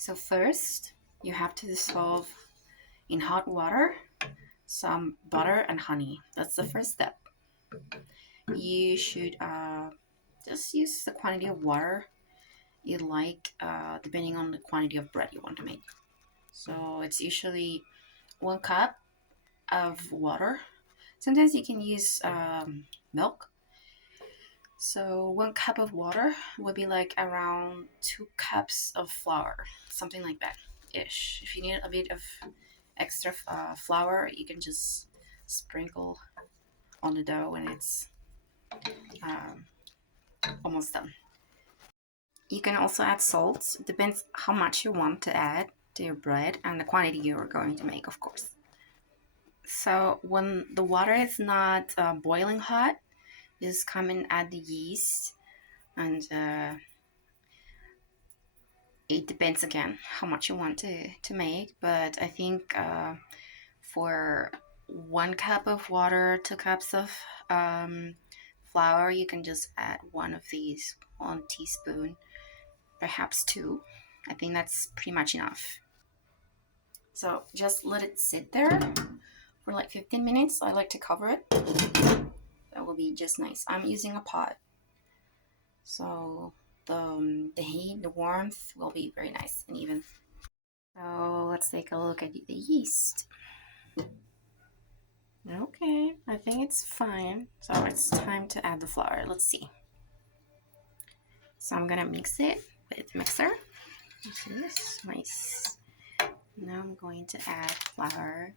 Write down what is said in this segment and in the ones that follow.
So first, you have to dissolve in hot water some butter and honey. That's the first step. You should just use the quantity of water you like, depending on the quantity of bread you want to make. So it's usually 1 cup of water. Sometimes you can use milk. So 1 cup of water would be like around 2 cups of flour, something like that ish. If you need a bit of extra flour, you can just sprinkle on the dough when it's um, almost done. You can also add salt. It depends how much you want to add to your bread and the quantity you're going to make, of course. So when the water is not boiling hot, just come and add the yeast, and it depends again how much you want to make. But I think for 1 cup of water, 2 cups of flour, you can just add one of these, 1 teaspoon, perhaps two. I think that's pretty much enough. So just let it sit there for like 15 minutes. I like to cover it. That will be just nice. I'm using a pot, so the heat, the warmth will be very nice and even. So let's take a look at the yeast. Okay, I think it's fine. So it's time to add the flour. Let's see. So I'm gonna mix it with mixer. This nice. Now I'm going to add flour.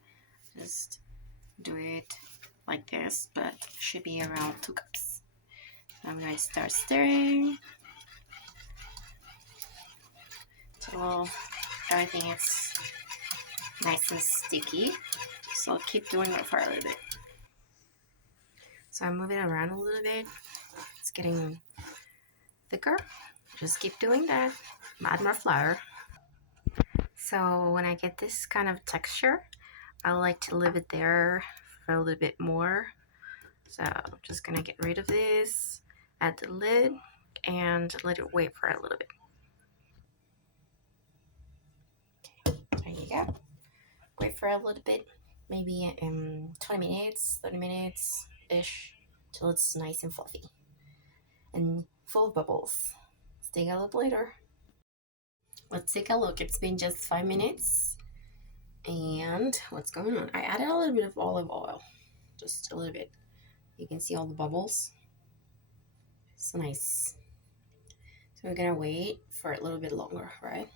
Just do it like this, but should be around 2 cups. So I'm going to start stirring till everything is nice and sticky. So I'll keep doing it for a little bit. So I'm moving around a little bit. It's getting thicker. Just keep doing that. Add more flour. So when I get this kind of texture, I like to leave it there for a little bit more. So I'm just gonna get rid of this, add the lid, and let it wait for a little bit. There you go. Wait for a little bit, maybe 20 minutes, 30 minutes ish, till it's nice and fluffy and full of bubbles. Let's take a look later. Let's take a look. It's been just 5 minutes. And what's going on? I added a little bit of olive oil, just a little bit. You can see all the bubbles. It's nice. So we're gonna wait for a little bit longer, right?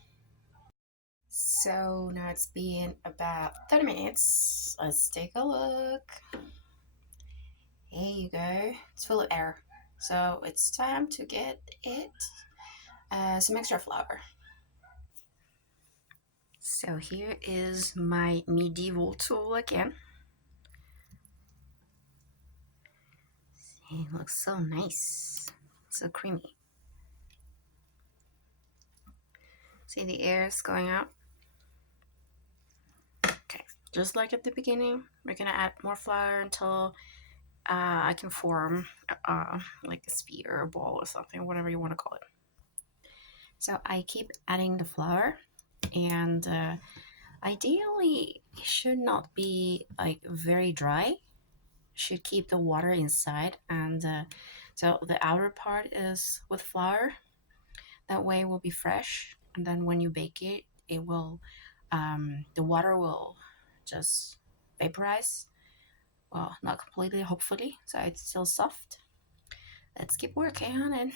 So now it's been about 30 minutes. Let's take a look. There you go. It's full of air. So it's time to get it some extra flour. So here is my medieval tool again. It looks so nice, so creamy. See the air is going out? Okay, just like at the beginning, we're gonna add more flour until I can form like a sphere or a ball or something, whatever you want to call it. So I keep adding the flour, and ideally it should not be like very dry. Should keep the water inside, and so the outer part is with flour. That way it will be fresh, and then when you bake it, it will the water will just vaporize. Well, not completely, hopefully, so it's still soft. Let's keep working on it.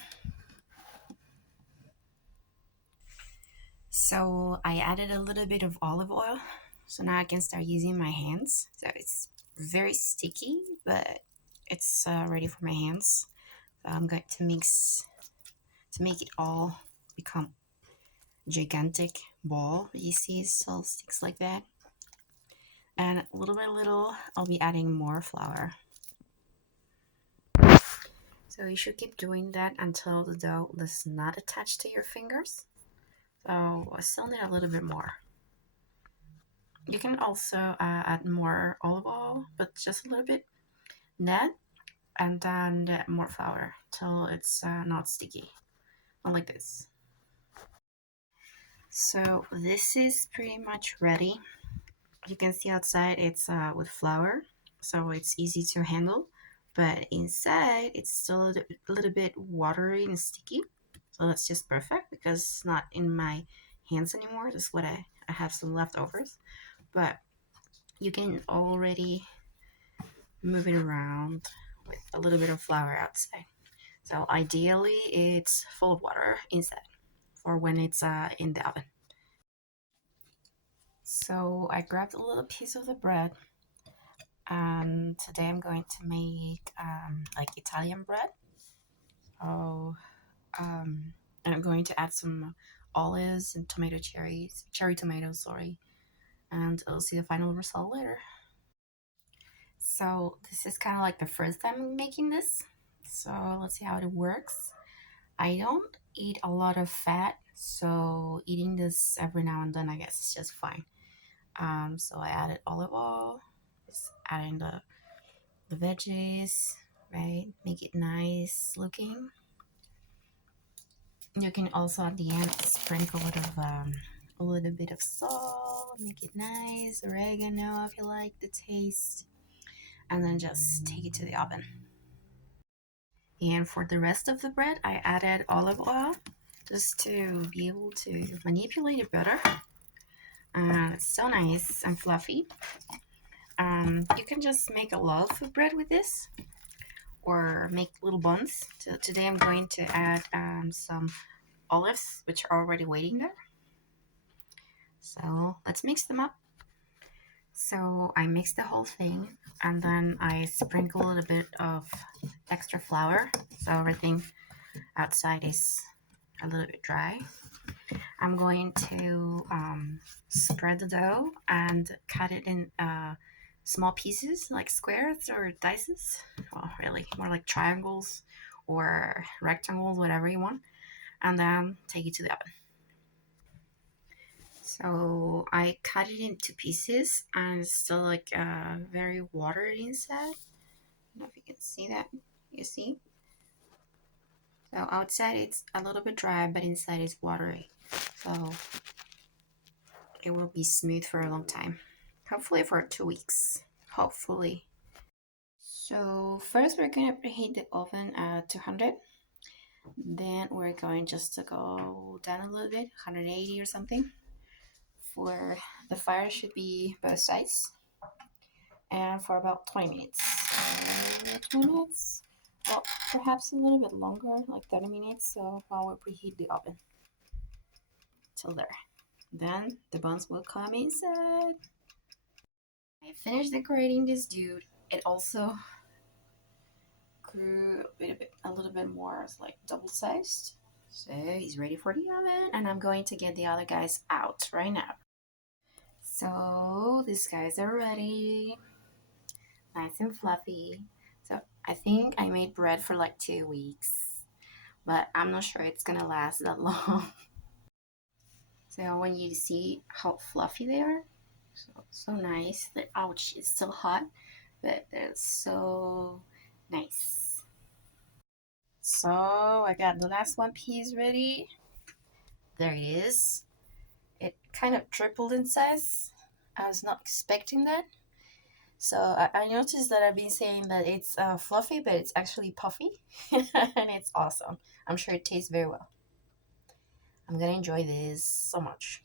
So I added a little bit of olive oil, so now I can start using my hands. So it's very sticky, but it's ready for my hands. So I'm going to mix to make it all become gigantic ball. You see, it all sticks like that. And little by little, I'll be adding more flour. So you should keep doing that until the dough does not attach to your fingers. So I still need a little bit more. You can also add more olive oil, but just a little bit. Net, and then more flour till it's not sticky. Not like this. So this is pretty much ready. You can see outside it's with flour, so it's easy to handle. But inside it's still a little bit watery and sticky. So that's just perfect because it's not in my hands anymore. That's what I have some leftovers. But you can already move it around with a little bit of flour outside. So ideally it's full of water inside for when it's in the oven. So I grabbed a little piece of the bread. Today I'm going to make like Italian bread. Oh, and I'm going to add some olives and cherry tomatoes, sorry, and I'll see the final result later. So this is kind of like the first time I'm making this. So let's see how it works. I don't eat a lot of fat, so eating this every now and then, I guess, is just fine. So I added olive oil, just adding the veggies, right? Make it nice looking. You can also at the end sprinkle a little bit of salt, make it nice, oregano if you like the taste, and then just take it to the oven. And for the rest of the bread, I added olive oil just to be able to manipulate it better. It's so nice and fluffy. You can just make a loaf of bread with this or make little buns. So today I'm going to add some olives, which are already waiting there. So let's mix them up. So I mix the whole thing and then I sprinkle a little bit of extra flour so everything outside is a little bit dry. I'm going to spread the dough and cut it in small pieces like squares or dices. Well, really, more like triangles or rectangles, whatever you want. And then take it to the oven. So I cut it into pieces and it's still like very watery inside. I don't know if you can see that. You see? So outside it's a little bit dry, but inside it's watery. So it will be smooth for a long time. Hopefully for 2 weeks. Hopefully. So first we're gonna preheat the oven at 200. Then we're going just to go down a little bit, 180 or something. For the fire should be both sides. And for about 20 minutes. 20 minutes? Well, perhaps a little bit longer, like 30 minutes. So while we preheat the oven. Till there. Then the buns will come inside. I finished decorating this dude. It also grew a little bit more, it's like double sized. So he's ready for the oven, and I'm going to get the other guys out right now. So these guys are ready, nice and fluffy. So I think I made bread for like 2 weeks, but I'm not sure it's gonna last that long. So when you see how fluffy they are, so nice. Ouch, it's still hot, but they're so nice. So I got the last one piece ready. There it is. It kind of tripled in size. I was not expecting that. So I noticed that I've been saying that it's fluffy, but it's actually puffy, and it's awesome. I'm sure it tastes very well. I'm gonna enjoy this so much.